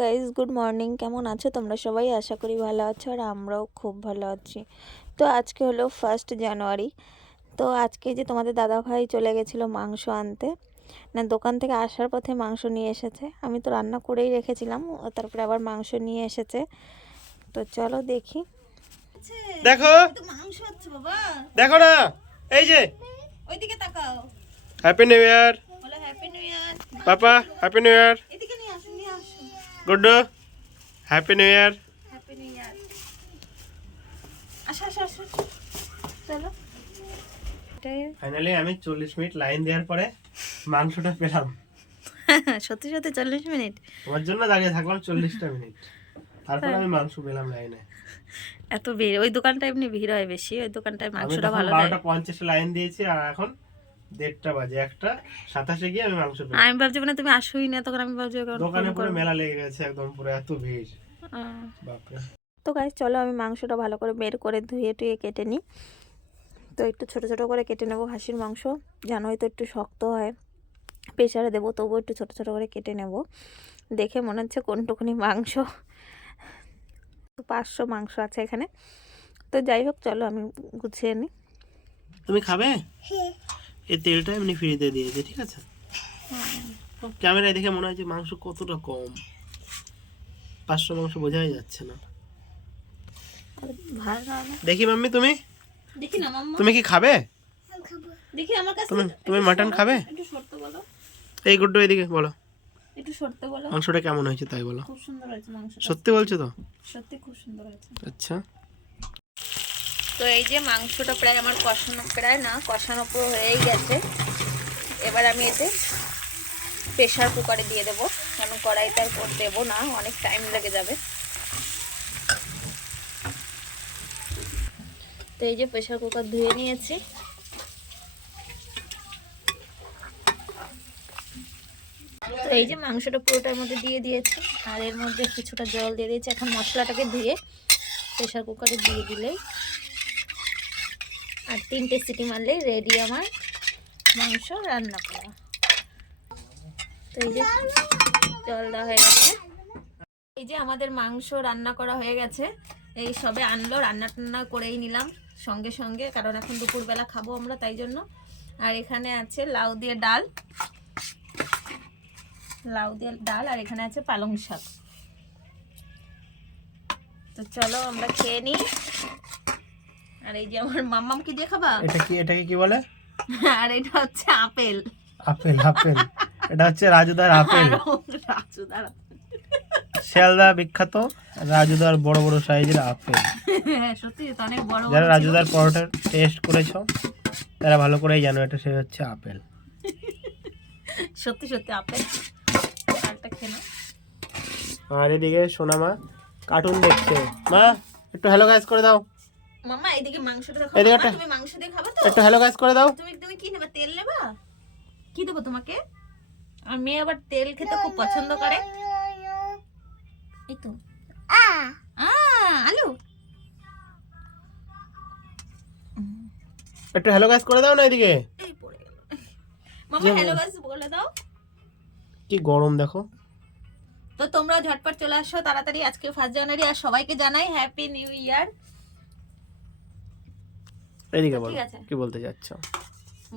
Guys, good morning. কেমন আছো তোমরা সবাই? আশা করি ভালো আছো আর আমরাও খুব ভালো আছি। তো আজকে হলো 1 জানুয়ারি। তো আজকে যে তোমাদের দাদাভাই চলে গেছিলো মাংস আনতে, না দোকান থেকে আসার পথে মাংস নিয়ে এসেছে। আমি তো রান্না করেই রেখেছিলাম, ও তারপরে আবার মাংস নিয়ে এসেছে। তো চলো দেখি। দেখো মাংস হচ্ছে বাবা, দেখো না, এই যে ওইদিকে তাকাও। হ্যাপি নিউ ইয়ার বলো হ্যাপি নিউ ইয়ার। পাপা, হ্যাপি নিউ ইয়ার এদিকে নিয়ে আসো, নিয়ে আসো। Guddu, happy new year. Happy new year. আসো আসো আসো, চলো। ফাইনালি আমি 40 মিনিট লাইন দেওয়ার পরে মাংসটা পেলাম। সত্যি সত্যি 40 মিনিট তোমার জন্য দাঁড়িয়ে থাকলাম 40টা মিনিট, তারপর আমি মাংস পেলাম লাইনে। এত ভিড়, ওই দোকানটা এমনি ভিড় হয় বেশি, ওই দোকানটায় আমি মাংসটা তখন ভালো দেয়। 12:50 লাইন দিয়েছি আর এখন 1:30 বাজে, 1:27 গিয়ে আমি মাংস পেলাম। আমি ভাবছি মানে তুমি আসোই না, তখন আমি ভাবছি দোকানে পুরো মেলা লেগে গেছে, একদম পুরো এত ভিড়, আহ। বাপরে। তো গাইস চলো আমি মাংসটা ভালো করে বের করে ধুয়ে টুয়ে কেটে নিই। তো একটু ছোট ছোট করে কেটে নেবো। খাসির মাংস জানোই তো একটু শক্ত হয়, প্রেসারে দেবো, তবুও একটু ছোট ছোট করে কেটে নেব। দেখে মনে হচ্ছে কোনটুকুনি মাংস। তো 500 মাংস আছে এখানে। তো যাই হোক, চলো আমি গুছিয়ে নিই। তুমি খাবে? এই তেলটা এমনি ফ্রিতে দিয়েছে, ঠিক আছে? ক্যামেরায় দেখে মনে হয় যে মাংস কতটা কম, 500 মাংস বোঝাই যাচ্ছে না। দেখি মাম্মি, তুমি দেখি না মাম্মা, তুমি কি খাবে? দেখি আমার কাছে। তুমি মাটন খাবে? একটু সরতে বলো, এই গুড্ডু এদিকে বলো, একটু সরতে বলো। মাংসটা কেমন হয়েছে তাই বলো। খুব সুন্দর হয়েছে মাংসটা, সত্যি বলছো তো? সত্যি খুব সুন্দর হয়েছে। আচ্ছা, তো এই যে মাংসটা প্রায় আমার কষানো, প্রায় না কষানো পুরো হয়েই গেছে। এবার আমি এতে প্রেশার কুকারে দিয়ে দেবো, কারণ কড়াইতে আর দেবো না, অনেক টাইম লেগে যাবে। তো এই যে প্রেশার কুকার ধুয়ে নিয়েছি। তো এই যে মাংসটা পুরোটার মধ্যে দিয়ে দিয়েছি, আর এর মধ্যে কিছুটা জল দিয়ে দিয়েছি। এখন মশলাটাকে ধুয়ে প্রেশার কুকারে দিয়ে দিলেই আর 3টে সিটি মারলেই রেডি আমার মাংস রান্না করা। তো এই যে জল দেওয়া হয়ে গেছে। এই যে আমাদের মাংস রান্না করা হয়ে গেছে। এই সবে আনলো, রান্না টান্না করেই নিলাম সঙ্গে সঙ্গে, কারণ এখন দুপুরবেলা খাবো আমরা, তাই জন্য। আর এখানে আছে লাউ দিয়ে ডাল, লাউ দিয়ে ডাল, আর এখানে আছে পালং শাক। তো চলো আমরা খেয়ে নিই। আর এই যে আমার মাম্মাম, কি দিয়ে খাবা? এটাকে কি বলে? আর এটা হচ্ছে আপেল। আপেল? আপেল? এটা হচ্ছে রাজুদার আপেল। রাজুদার শিয়ালদা বিখ্যাত রাজুদার বড় বড় সাইজের আপেল। সত্যি তো অনেক বড়। যারা রাজুদার পরোটা টেস্ট করেছো তারা ভালো করেই জানো এটা সে হচ্ছে আপেল। সত্যি সত্যি আপেল। আরেকটা খেয়ে নাও। আর এদিকে সোনামা কার্টুন দেখছে। মা একটু হ্যালো গাইস করে দাও। মাম্মা এদিকে মাংসটা দেখো। এদিকে তুমি মাংস দিয়ে খাবে তো? একটু হ্যালো গাইস করে দাও। তুমি কি নেবে? তেল নেবা? কি দেবো তোমাকে? আর মেয়ে আবার তেল খেতে খুব পছন্দ করে। এই তো আলু। একটু হ্যালো গাইস করে দাও না এদিকে। এই পড়ে গেল। মাম্মা হ্যালো গাইস বলে দাও। কি গরম দেখো। তো তোমরা ঝটপট চলে আসো তাড়াতাড়ি, আজকে 1 জানুয়ারি। আর সবাইকে জানাই হ্যাপি নিউ ইয়ার। এদিকে বলো ঠিক আছে, কি বলতে যাচ্ছ?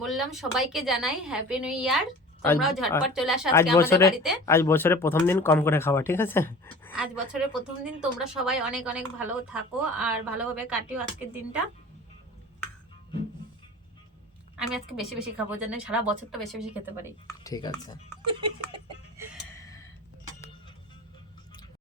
বললাম সবাইকে জানাই হ্যাপি নিউ ইয়ার। তোমরাও ঝটপট চলে আসো আজ আজকে আমাদের বাড়িতে। আজ বছরে প্রথম দিন কম করে খাওয়া, ঠিক আছে? আজ বছরের প্রথম দিন, তোমরা সবাই অনেক অনেক ভালো থাকো আর ভালোভাবে কাটিও আজকের দিনটা। আমি আজকে বেশি বেশি খাবো, যেন সারা বছরটা বেশি বেশি খেতে পারি। ঠিক আছে।